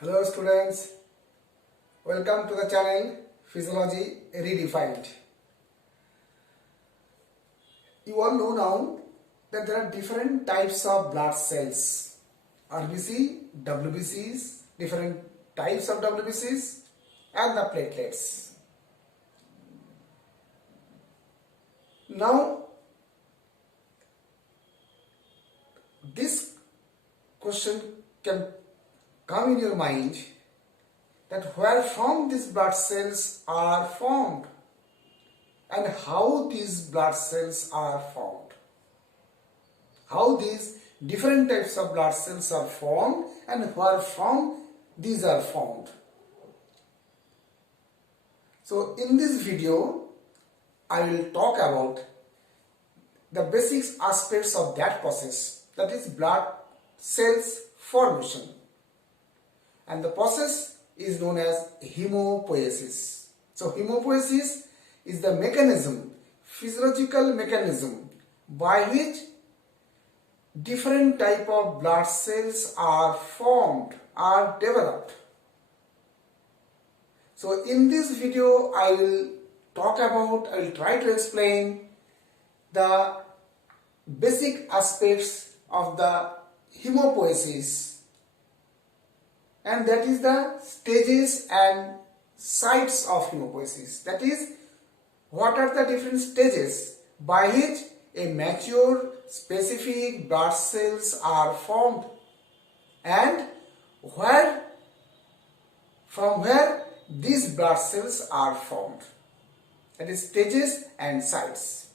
Hello students, welcome to the channel Physiology Redefined. You all know now that there are different types of blood cells, RBC, WBCs, different types of WBCs and the platelets. Now this question can come in your mind that where from these blood cells are formed and how these blood cells are formed. How these different types of blood cells are formed and where from these are formed. So in this video I will talk about the basic aspects of that process, that is blood cells formation. And the process is known as hemopoiesis. So hemopoiesis is the mechanism, physiological mechanism by which different type of blood cells are formed, are developed. So in this video I will try to explain the basic aspects of the hemopoiesis, and that is the stages and sites of hemopoiesis. That is, what are the different stages by which a mature specific blood cells are formed and from where these blood cells are formed. That is stages and sites.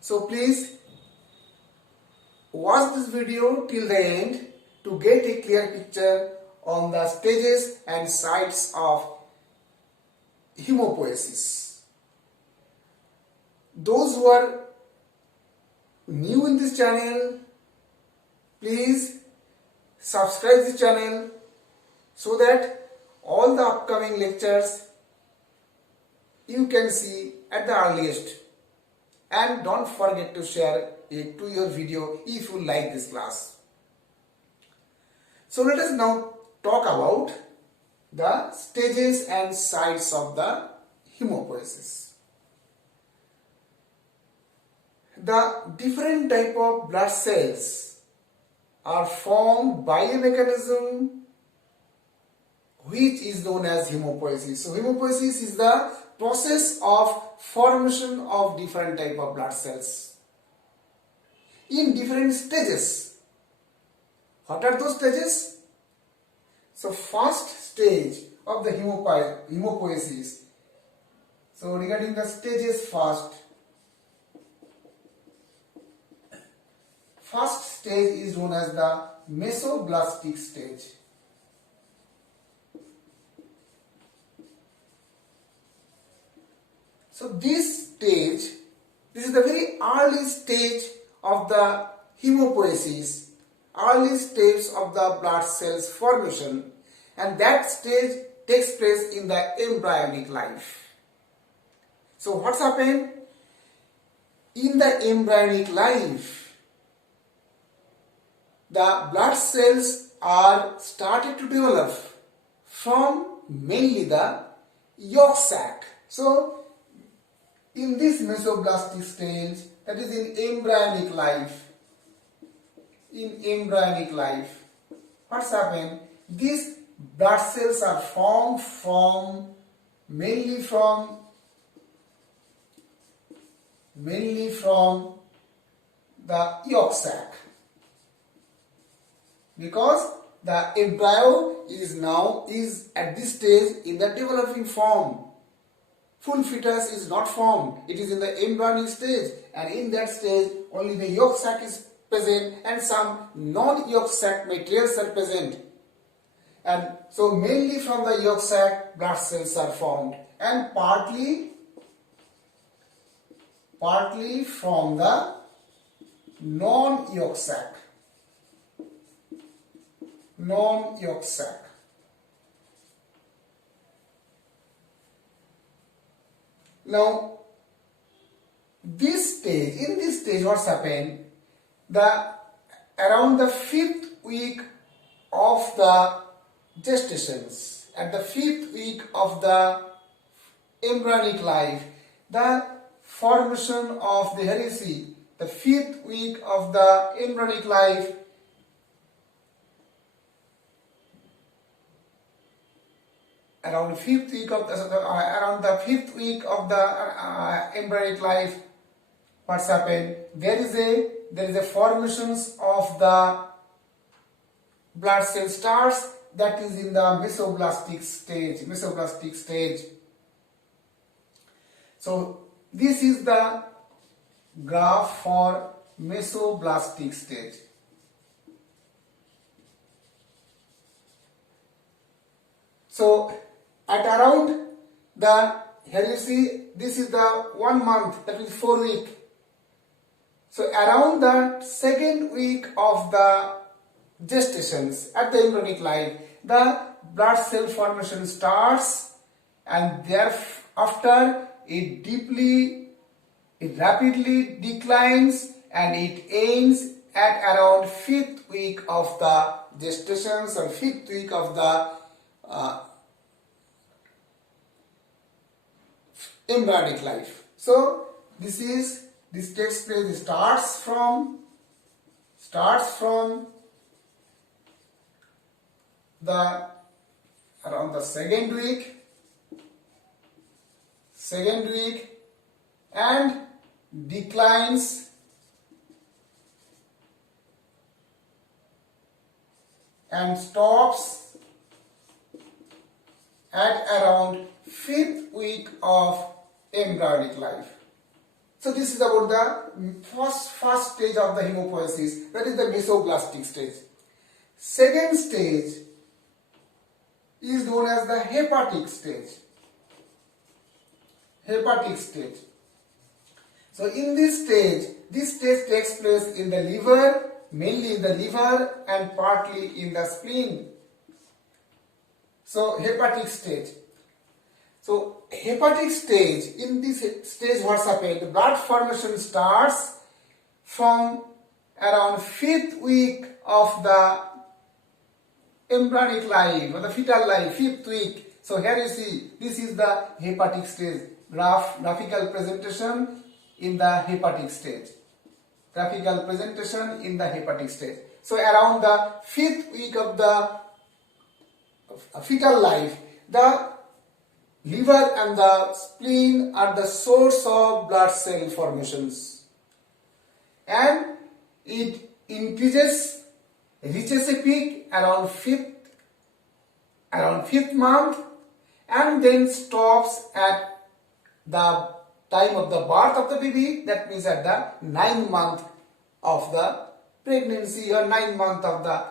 So please watch this video till the end to get a clear picture on the stages and sites of hemopoiesis. Those who are new in this channel, please subscribe the channel so that all the upcoming lectures you can see at the earliest, and don't forget to share it to your video if you like this class. So let us now talk about the stages and sites of the hemopoiesis. The different type of blood cells are formed by a mechanism which is known as hemopoiesis. So hemopoiesis is the process of formation of different type of blood cells in different stages. What are those stages? So first stage of the hemopoiesis. So regarding the stages, first stage is known as the Mesoblastic Stage. So this is the very early stage of the hemopoiesis, early stage of the blood cells formation, and that stage takes place in the embryonic life. So what's happened? In the embryonic life, the blood cells are started to develop from mainly the yolk sac. So in this Mesoblastic stage, that is in embryonic life, what's happened? These blood cells are formed mainly from the yolk sac, because the embryo is at this stage in the developing form. Full fetus is not formed, it is in the embryonic stage, and in that stage only the yolk sac is present and some non-yolk sac materials are present. And so mainly from the yolk sac blood cells are formed, and partly from the non-yolk sac. Now in this stage what's happened? Around the 5th week of the gestations, at the 5th week of the embryonic life, the formation of the, here you see, the 5th week of the embryonic life, around 5th week of the, around the 5th week of the embryonic life, what's happened? There is a formations of the blood cell starts, that is in the mesoblastic stage. Mesoblastic stage. So this is the graph for mesoblastic stage. So at around the, here you see, this is the 1 month, that is 4 week. So around the 2nd week of the gestations at the embryonic life, the blood cell formation starts, and thereafter it rapidly declines, and it ends at around 5th week of the gestations or 5th week of the embryonic life. So this takes place, it starts from the around the second week and declines and stops at around 5th week of embryonic life. So this is about the first stage of the hemopoiesis, that is the mesoblastic stage. Second stage is known as the hepatic stage. Hepatic stage. So in this stage takes place in the liver, mainly in the liver and partly in the spleen. So hepatic stage. So hepatic stage, in this stage what's happened? The blood formation starts from around 5th week of the embryonic life or the fetal life, 5th week. So here you see, this is the hepatic stage. Graphical presentation in the hepatic stage. Graphical presentation in the hepatic stage. So around the 5th week of the fetal life, the liver and the spleen are the source of blood cell formations, and it increases, reaches a peak around 5th month, and then stops at the time of the birth of the baby, that means at the 9th month of the pregnancy or 9th month of the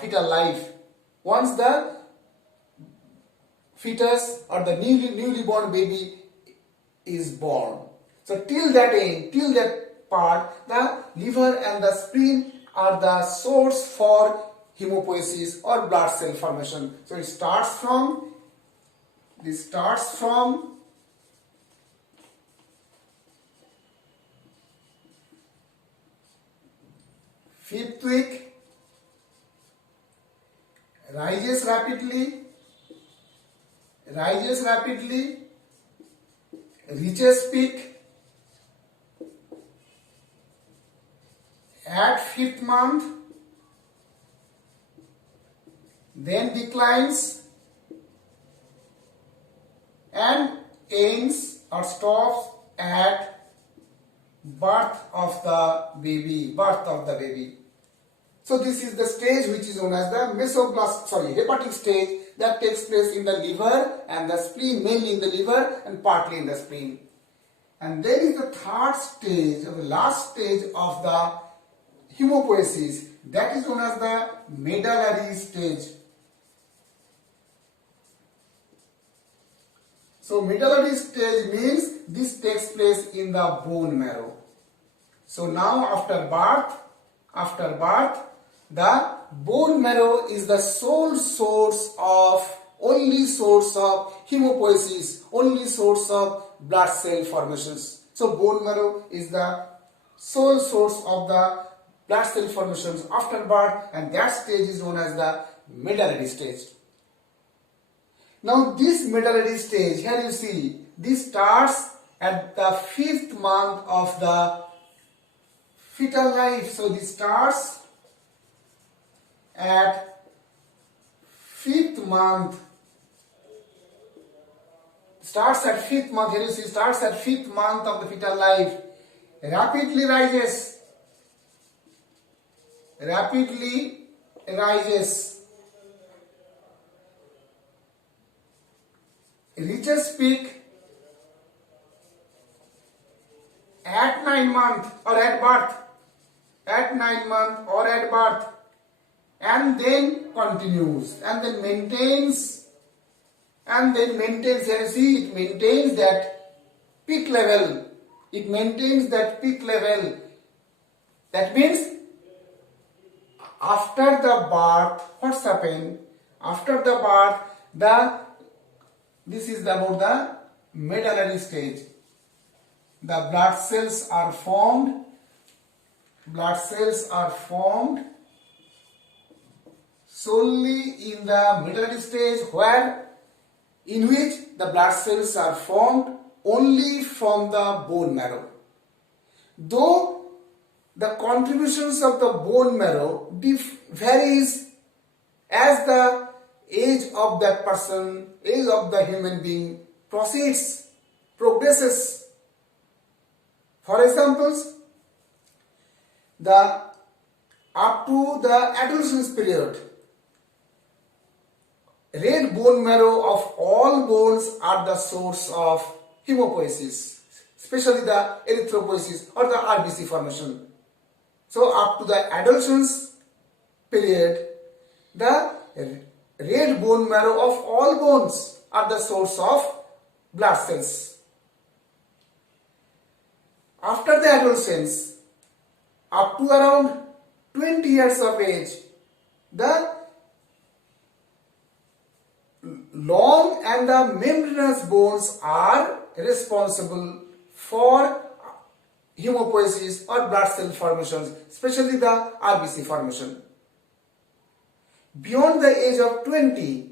fetal life. Once the fetus or the newly born baby is born. So till that end, till that part, the liver and the spleen are the source for hemopoiesis or blood cell formation. So it starts from 5th week, rises rapidly, reaches peak at 5th month, then declines and ends or stops at birth of the baby. So this is the stage which is known as the hepatic stage, that takes place in the liver and the spleen, mainly in the liver and partly in the spleen. And then is the third stage, or the last stage of the hemopoiesis, that is known as the medullary stage. So medullary stage means this takes place in the bone marrow. So now after birth, the bone marrow is the only source of hemopoiesis, only source of blood cell formations. So bone marrow is the sole source of the blood cell formations after birth, and that stage is known as the medullary stage. Now this medullary stage, here you see, this starts at the 5th month of the fetal life. So this starts at 5th month. Starts at 5th month. Here you see, starts at 5th month of the fetal life. Rapidly rises. Rapidly rises. Reaches peak at 9 months or at birth. At 9 months or at birth. And then continues. And then maintains. And then maintains, here you see, it maintains that peak level. It maintains that peak level. That means after the birth, what's happened? After the birth, this is about the medullary stage. The blood cells are formed. Blood cells are formed solely in the medullary stage, in which the blood cells are formed only from the bone marrow. Though the contributions of the bone marrow varies as the age of that person, age of the human being progresses. For examples, up to the adolescence period, red bone marrow of all bones are the source of hemopoiesis, especially the erythropoiesis or the RBC formation. So up to the adolescence period, the red bone marrow of all bones are the source of blood cells. After the adolescence, up to around 20 years of age, the long and the membranous bones are responsible for hemopoiesis or blood cell formations, especially the RBC formation. Beyond the age of 20,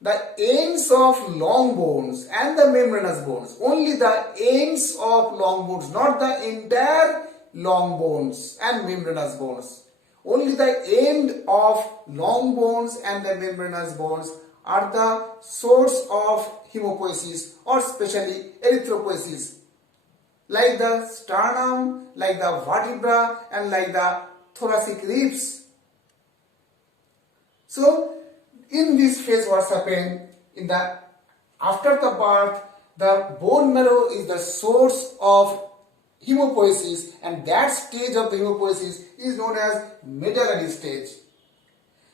the ends of long bones and the membranous bones, only the ends of long bones, not the entire long bones and membranous bones. Only the end of long bones and the membranous bones are the source of hemopoiesis or especially erythropoiesis, like the sternum, like the vertebra and like the thoracic ribs. So in this phase, what's happened after the birth, the bone marrow is the source of hemopoiesis, and that stage of the hemopoiesis is known as medullary stage.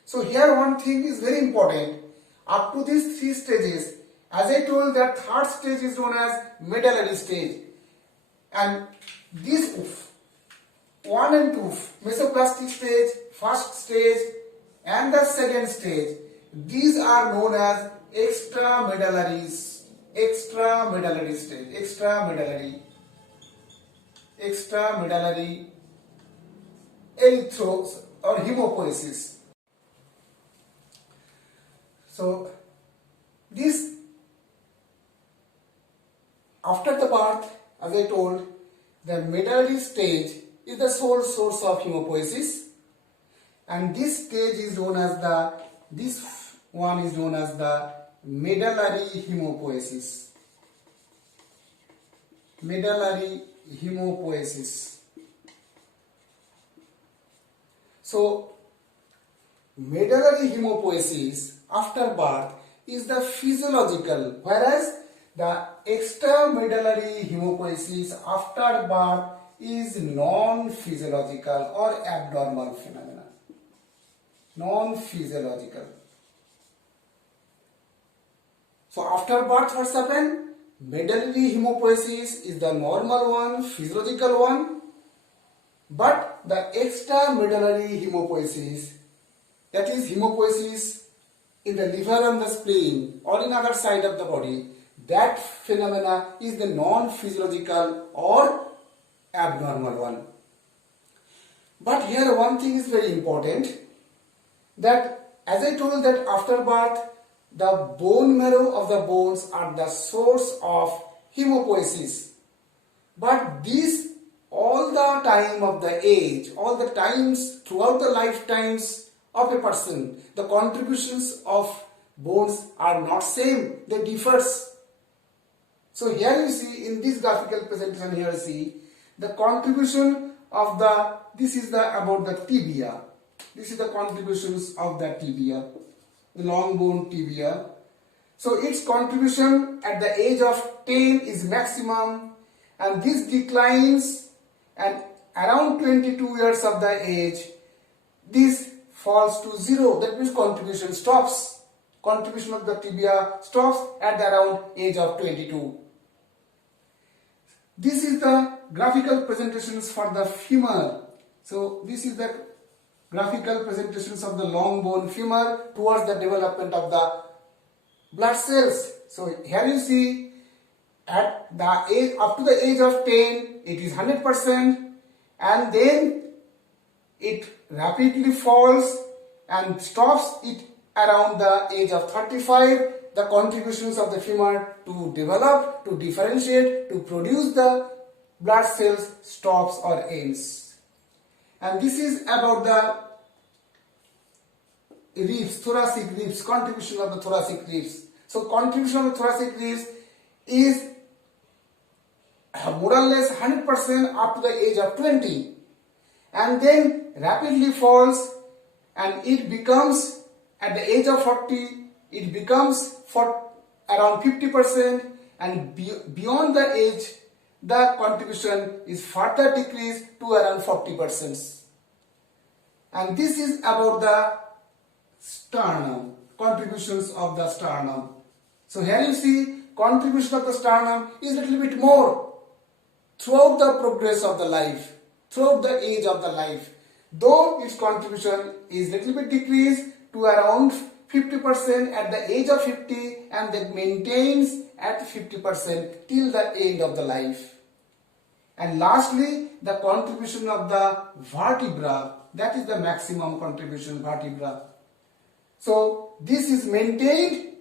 So here one thing is very important. Up to these 3 stages, as I told, that 3rd stage is known as medullary stage, and these 1 and 2, Mesoplastic stage, 1st stage and the 2nd stage, these are known as extramedullary stage, extramedullary erythros or hemopoiesis. So this, after the birth, as I told, the medullary stage is the sole source of hemopoiesis, and this stage is known as the medullary hemopoiesis. Medullary hemopoiesis. So medullary hemopoiesis after birth is the physiological, whereas the extramedullary hemopoiesis after birth is non-physiological or abnormal phenomena. Non-physiological. So after birth, what's happened? Medullary hemopoiesis is the normal one, physiological one, but the extramedullary hemopoiesis, that is hemopoiesis in the liver and the spleen or in other side of the body, that phenomena is the non-physiological or abnormal one. But here one thing is very important, that as I told that after birth the bone marrow of the bones are the source of hemopoiesis. But this, all the time of the age, all the times throughout the lifetimes of a person, the contributions of bones are not same, they differs. So here you see in this graphical presentation, here you see the contribution of the, this is the about the tibia. This is the contributions of the tibia, the long bone tibia. So its contribution at the age of 10 is maximum, and this declines, and around 22 years of the age this falls to 0. That means contribution stops. Contribution of the tibia stops at the around age of 22. This is the graphical presentations for the femur. So this is the graphical presentations of the long bone femur towards the development of the blood cells. So here you see at the age, up to the age of 10 it is 100%, and then it rapidly falls and stops it around the age of 35. The contributions of the femur to develop, to differentiate, to produce the blood cells stops or ends. And this is about the ribs, thoracic ribs, contribution of the thoracic ribs. So contribution of the thoracic ribs is more or less 100% up to the age of 20, and then rapidly falls, and it becomes at the age of 40 it becomes for around 50%, and beyond the age the contribution is further decreased to around 40%. And this is about the sternum, contributions of the sternum. So here you see contribution of the sternum is a little bit more throughout the progress of the life, throughout the age of the life, though its contribution is little bit decreased to around 50% at the age of 50, and that maintains at 50% till the end of the life. And lastly, the contribution of the vertebra, that is the maximum contribution, vertebra. So this is maintained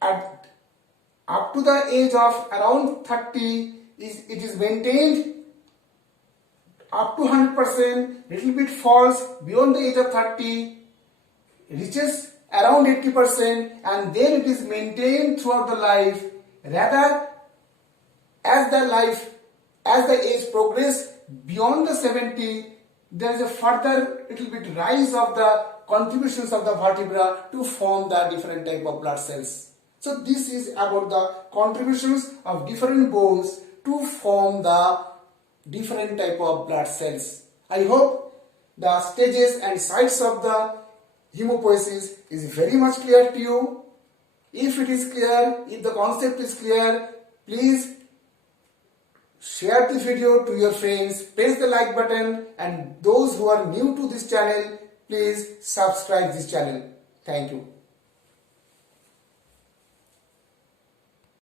at up to the age of around 30, it is maintained up to 100%, little bit falls beyond the age of 30, reaches around 80%, and then it is maintained throughout the life. Rather, as the age progresses beyond the 70, there is a further little bit rise of the contributions of the vertebra to form the different type of blood cells. So this is about the contributions of different bones to form the different type of blood cells. I hope the stages and sites of the hemopoiesis is very much clear to you. If it is clear, if the concept is clear, please share this video to your friends, press the like button, and those who are new to this channel, please subscribe this channel. Thank you.